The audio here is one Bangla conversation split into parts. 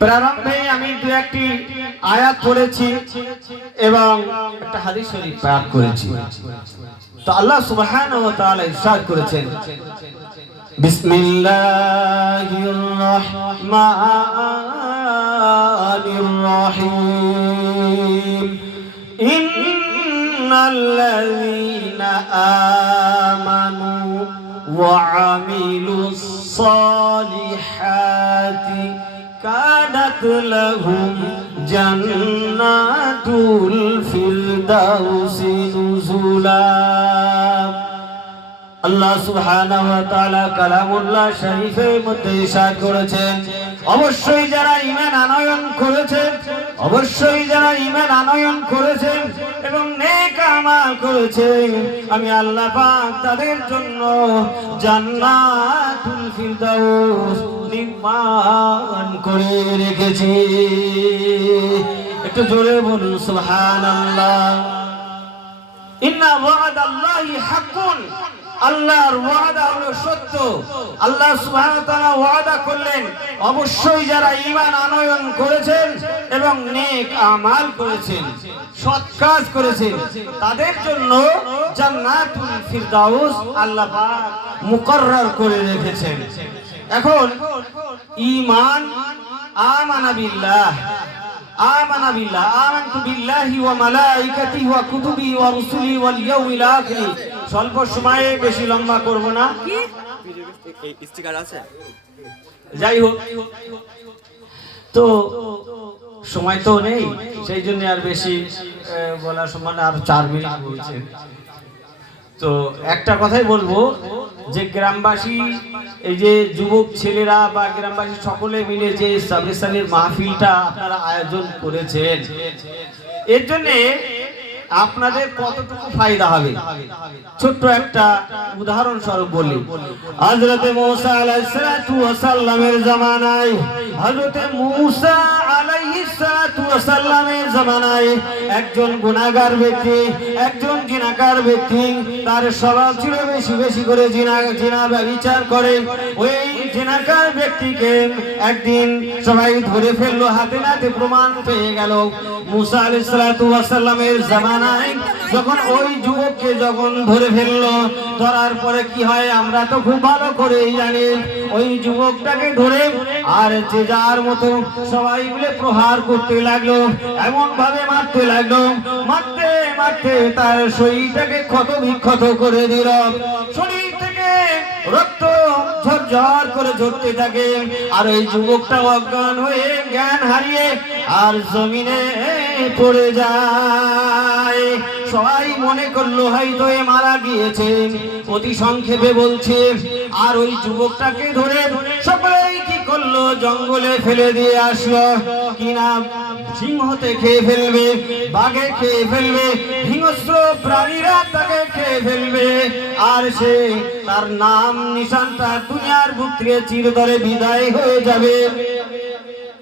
প্রারম্ভে আমি দু একটি আয়াত পড়েছি এবং একটা হাদিস শরীফ পাঠ করেছি। তো আল্লাহ সুবহানাহু ওয়া তাআলা ইরশাদ করেছেন, বিসমিল্লাহির রহমানির রহিম, ইন্নাল্লাযীনা আমানু ওয়া আমিলুস সালিহাতি কানাত লাহুম জান্নাতুল ফিরদাউসি নুজুলা। আল্লাহ সুবহানাহু ওয়া তাআলা কালামুল্লাহ শরীফের মধ্যে ইরশাদ করেছেন, অবশ্যই যারা ঈমান আনয়ন করেছেন, অবশ্যই যারা ঈমান আনয়ন করেছেন এবং নেক আমল করেছেন, আমি আল্লাহ পাক তাদের জন্য জান্নাতুল ফিরদাউস নির্মাণ করে রেখেছি। একটু জোরে বলুন সুবহানাল্লাহ। ইন্না ওয়াদাল্লাহি হাক্কুন, আল্লাহর ওয়াদা হলো সত্য। আল্লাহ সুবহানাহু ওয়া তাআলা ওয়াদা করলেন, অবশ্যই যারা ঈমান আনয়ন করেছেন এবং নেক আমল করেছেন, সৎ কাজ করেছেন, তাদের জন্য জান্নাতুল ফিরদাউস আল্লাহ পাক মুকররর করে রেখেছেন। এখন ঈমান, আমানা বিল্লাহ, আমানা বিল্লাহ, আমানতু বিল্লাহি ওয়া মালাইকাতিহি ওয়া কুতুবিহি ওয়া রুসুলিহি ওয়াল ইয়াউমিল আখির। স্বল্প সময়ে, বেশি লম্বা করব না। এই স্টিকার আছে, যাই হোক, তো সময় তো নেই, সেই জন্য আর বেশি বলার সময় আর 4 মিনিট বলছেন। তো একটা কথাই বলবো যে গ্রামবাসী, এই যে যুবক ছেলেরা বা গ্রামবাসী সকলে মিলে যে সাবরেসানের মাহফিলটা আপনারা আয়োজন করেছেন, এর জন্য আপনাদের কতটুকু ফায়দা হবে ছোট্ট একটা উদাহরণ স্বরূপ বলি। হযরতে মুসা আলাইহিস সালাতু ওয়াস সালামের জামানায়, হযরতে মুসা আলাইহিস সালাতু ওয়াস সালামের জামানায় একজন গুনাহগার ব্যক্তি, একজন জিনাকার ব্যক্তি, তার স্বভাব ছিল বেশি বেশি করে জিনা ব্যভিচার করে। ওই জিনাকার ব্যক্তিকে একদিন সবাই ধরে ফেললো, হাতে নাতে প্রমাণ পেয়ে গেল। মুসা আলাইহিস সালাতু ওয়াস সালামের জামানায় যখন ওই যুবককে যখন ধরে ফেললো, ধরার পরে কি হয় আমরা তো খুব ভালো করেই জানি। ওই যুবকটাকে ধরে আর যে যার মতো সবাই মিলে প্রহার করতে লাগলো, এমন ভাবে মারতে লাগলো, মারতে মারতে তার শরীরটাকে ক্ষত বিক্ষত করে দিল। শরীর থেকে রক্ত ঝরঝর করে ঝরতে থাকে, আর ওই যুবকটা অজ্ঞান হয়ে জ্ঞান হারিয়ে আর জমিনে পড়ে যায়। সবাই মনে করলো হয়তো এ মারা গিয়েছে, অতি সংক্ষেপে বলছে। আর ওই যুবকটাকে ধরে সকলেই কি করলো, জঙ্গলে ফেলে দিয়ে আসলো। কিনা সিংহতে খেয়ে ফেলবে, বাঘে খেয়ে ফেলবে, হিংস্র প্রাণীরা তাকে খেয়ে ফেলবে, আর সে তার নাম নিশানটা দুনিয়ার বুক থেকে চিরতরে বিদায় হয়ে যাবে।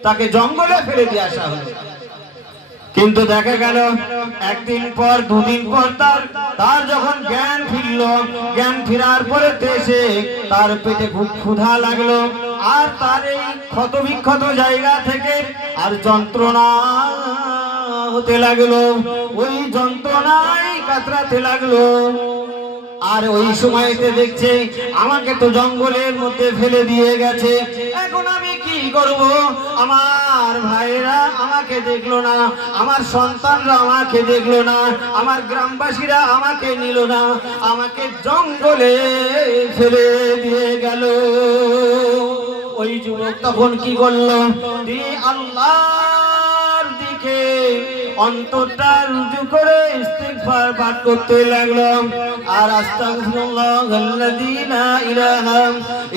তাকে জঙ্গলে ফেলে দিয়ে আসা হলো। কিন্তু দেখা গেল একদিন পর, দুদিন পর তার যখন জ্ঞান ফিরল, জ্ঞান ফেরার পরে দেশে তার পেটে খুব ক্ষুধা লাগলো, আর তার এই ক্ষত বিক্ষত জায়গা থেকে আর যন্ত্রণা হতে লাগলো, ওই যন্ত্রণায় কাতরাতে লাগলো। আর ওই সময়তে দেখছে আমাকে তো জঙ্গলের মধ্যে ফেলে দিয়ে গেছে, এখন আমি কি করব? আমার ভাইরা আমাকে দেখলো না, আমার সন্তানরা আমাকে দেখলো না, আমার গ্রামবাসীরা আমাকে নিল না, আমাকে জঙ্গলে ফেলে দিয়ে গেল। ওই যুবক তখন কি করলো? তিনি আল্লাহর দিকে অন্তরটা রুজু করে ইস্তিগফার পাঠ করতে লাগলো। আর আস্তাগফিরুল্লাহাল্লাযী লা ইলাহা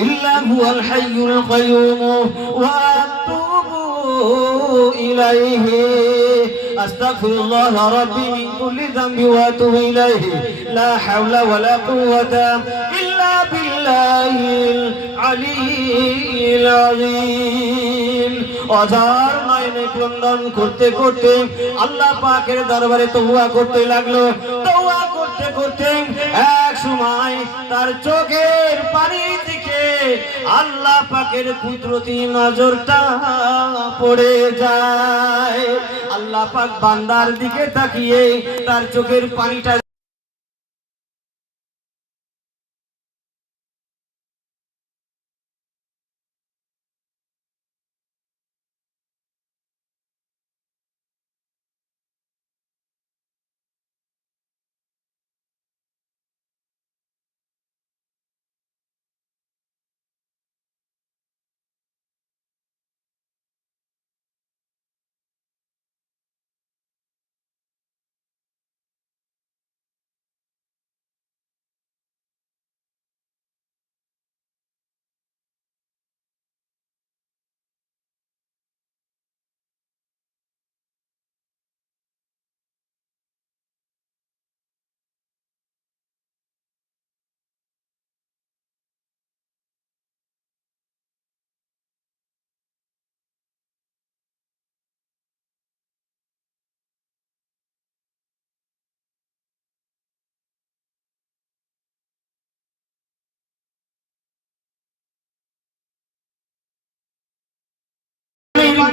ইল্লা হুয়াল হাইয়ুল কাইয়্যুম ওয়া আতুবু ইলাইহি, আস্তাগফিরুল্লাহ রাব্বি মিন কুল্লি যামবি ওয়া আতুবু ইলাইহি, লা হাওলা ওয়ালা কুওয়াতা ইল্লা বিল্লাহিল আলিয়্যিল আযীম। অজার নয়নে ক্রন্দন করতে করতে আল্লাহ পাকের দরবারে তওবা করতে লাগলো। তওবা করতে করতে এক সময় তার চোখের পানি থেকে আল্লাহ পাকের কুদরতি নজরটা পড়ে যায়। আল্লাহ পাক বান্দার দিকে তাকিয়ে তার চোখের পানিটা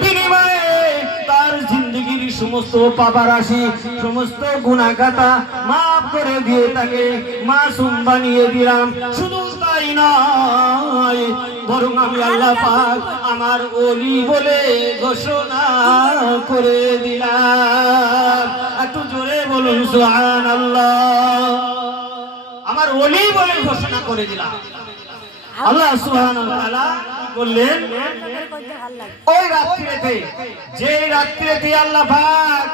বিনিময়ে তার জিন্দগির সমস্ত পাপারাশি সমস্ত গুনাহগাতা মাফ করে দিয়ে তাকে মাসুম বানিয়ে দিলাম। শুধু তাই নয়, বরং আমি আল্লাহ পাক আমার ওলি বলে ঘোষণা করে দিলাম। একটু জোরে বলুন সুবহানাল্লাহ। আমার ওলি বলে ঘোষণা করে দিলাম। আল্লাহ সুবহানাহু ওয়া তাআলা বললেন ওই রাত্রিতে, যে রাত্রিতে আল্লাহ পাক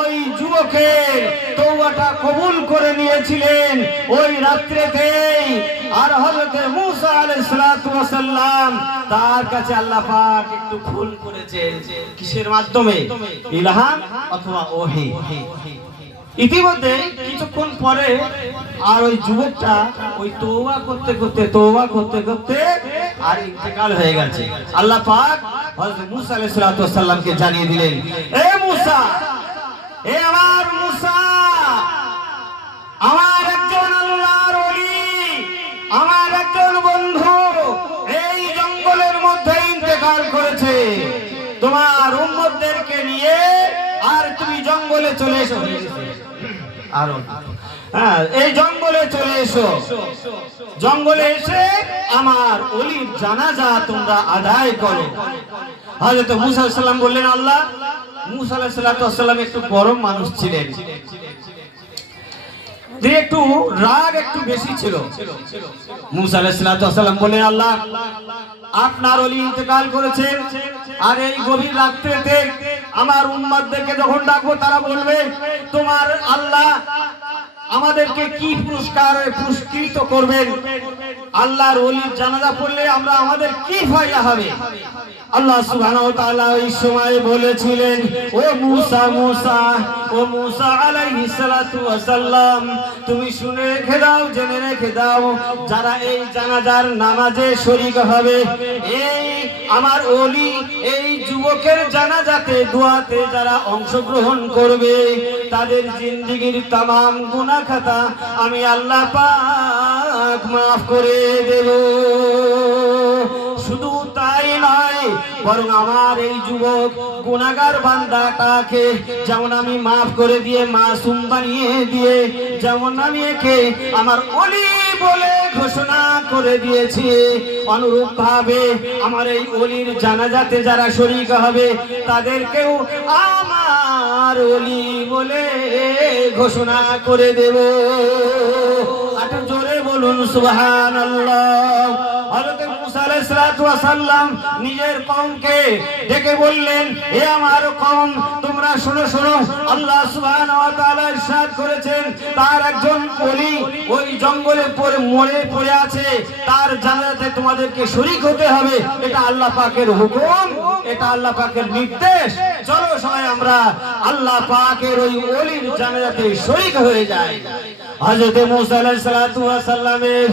ওই যুবকের তওবাটা কবুল করে নিয়েছিলেন, ওই রাত্রিতে আর হযরত মূসা আলাইহিস সালাতু ওয়াস সালাম তার কাছে আল্লাহ পাক একটু ভুল করেছেন। কিসের মাধ্যমে? ইলহাম অথবা ওহী। ইতিমধ্যে কিছুক্ষণ পরে আর ওই যুবকটা ওই তওবা করতে করতে আর ইন্তেকাল হয়ে গেছে। আল্লাহ পাক হযরত মূসা আলাইহিস সালাতু ওয়াস সালামকে জানিয়ে দিলেন, এ মূসা, এ আমার মূসা, আমার একজন আল্লাহর ওলি, আমার একজন বন্ধু এই জঙ্গলের মধ্যে ইন্তেকাল করেছে। তোমার উম্মতদেরকে নিয়ে আর তুমি জঙ্গলে চলে এসো। আর এই জঙ্গলে চলে এসো। জঙ্গলে এসে আমার ওলির জানাজা তোমরা আদায় করো। হযরত মূসা আলাইহিস সালাম বললেন, আল্লাহ, মূসা আলাইহিস সালাম একটু গরম মানুষ ছিলেন, যে একটু রাগ একটু বেশি ছিল। মূসা আলাইহিস সালাম বললেন, আল্লাহ, আপনার ওলি ইন্তেকাল করেছেন, আর এই গভীর রাত্রিতে আমার উম্মতদেরকে যখন ডাকবো তারা বলবে তোমার আল্লাহ আমাদেরকে কি পুরস্কৃত করবেন, আল্লাহর ওলির জানাজা পড়লে আমাদের কি ফায়দা হবে? আল্লাহ সুবহানাহু ওয়া তাআলা এই সময় বলেছিলেন, ও মূসা, ও মূসা আলাইহিস সালাতু ওয়াস সালাম, তুমি শুনে রেখে দাও, জেনে রেখে দাও, যারা এই জানাজার নামাজে শরীক হবে, এই আমার ওলি এই যুবকের জানাজাতে দোয়াতে যারা অংশগ্রহণ করবে, তাদের জিন্দেগীর तमाम গুনাহ খাতা আমি আল্লাহ পাক maaf করে দেব। শুধু তাই নয়, বরং আমার এই যুবক গুনাহগার বান্দাটাকে যেমন আমি maaf করে দিয়ে মাসুম বানিয়ে দিয়ে, যেমন আমি একে আমার ওলি বলে ঘোষণা করে দিয়েছি, অনুরূপ ভাবে আমার এই ওলির জানাজাতে যারা শরীক হবে তাদেরকেও আমার ওলি বলে ঘোষণা করে দেব। একটু জোরে বলুন সুবহানাল্লাহ। হযরত মূসা আলাইহিস সালাম নিজের কওমকে ডেকে বললেন, হে আমার কওম, তোমরা শোনো, আল্লাহ সুবহানাহু ওয়া তাআলা ইরশাদ করেছেন তার একজন ওলি ওই জঙ্গলে মরে পড়ে আছে, তার জানাজাতে তোমাদেরকে শরীক হতে হবে। এটা আল্লাহ পাকের হুকুম, এটা আল্লাহ পাকের নির্দেশ। চলো সবাই আমরা আল্লাহ পাকের ওই ওলির জানাজাতে শরীক হয়ে যাই। হযরত মূসা আলাইহিস সালামের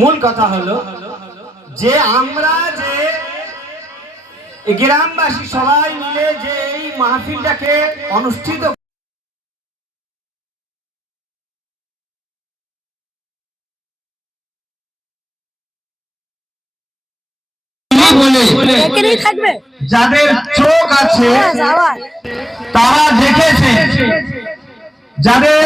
মূল কথা হলো যে আমরা যে গ্রামবাসী সবাই মিলে যে এই মাহফিলটাকে অনুষ্ঠিত এখানেই থাকবে যাদের চোখ আছে যাওয়ার তারা দেখেছে, যাদের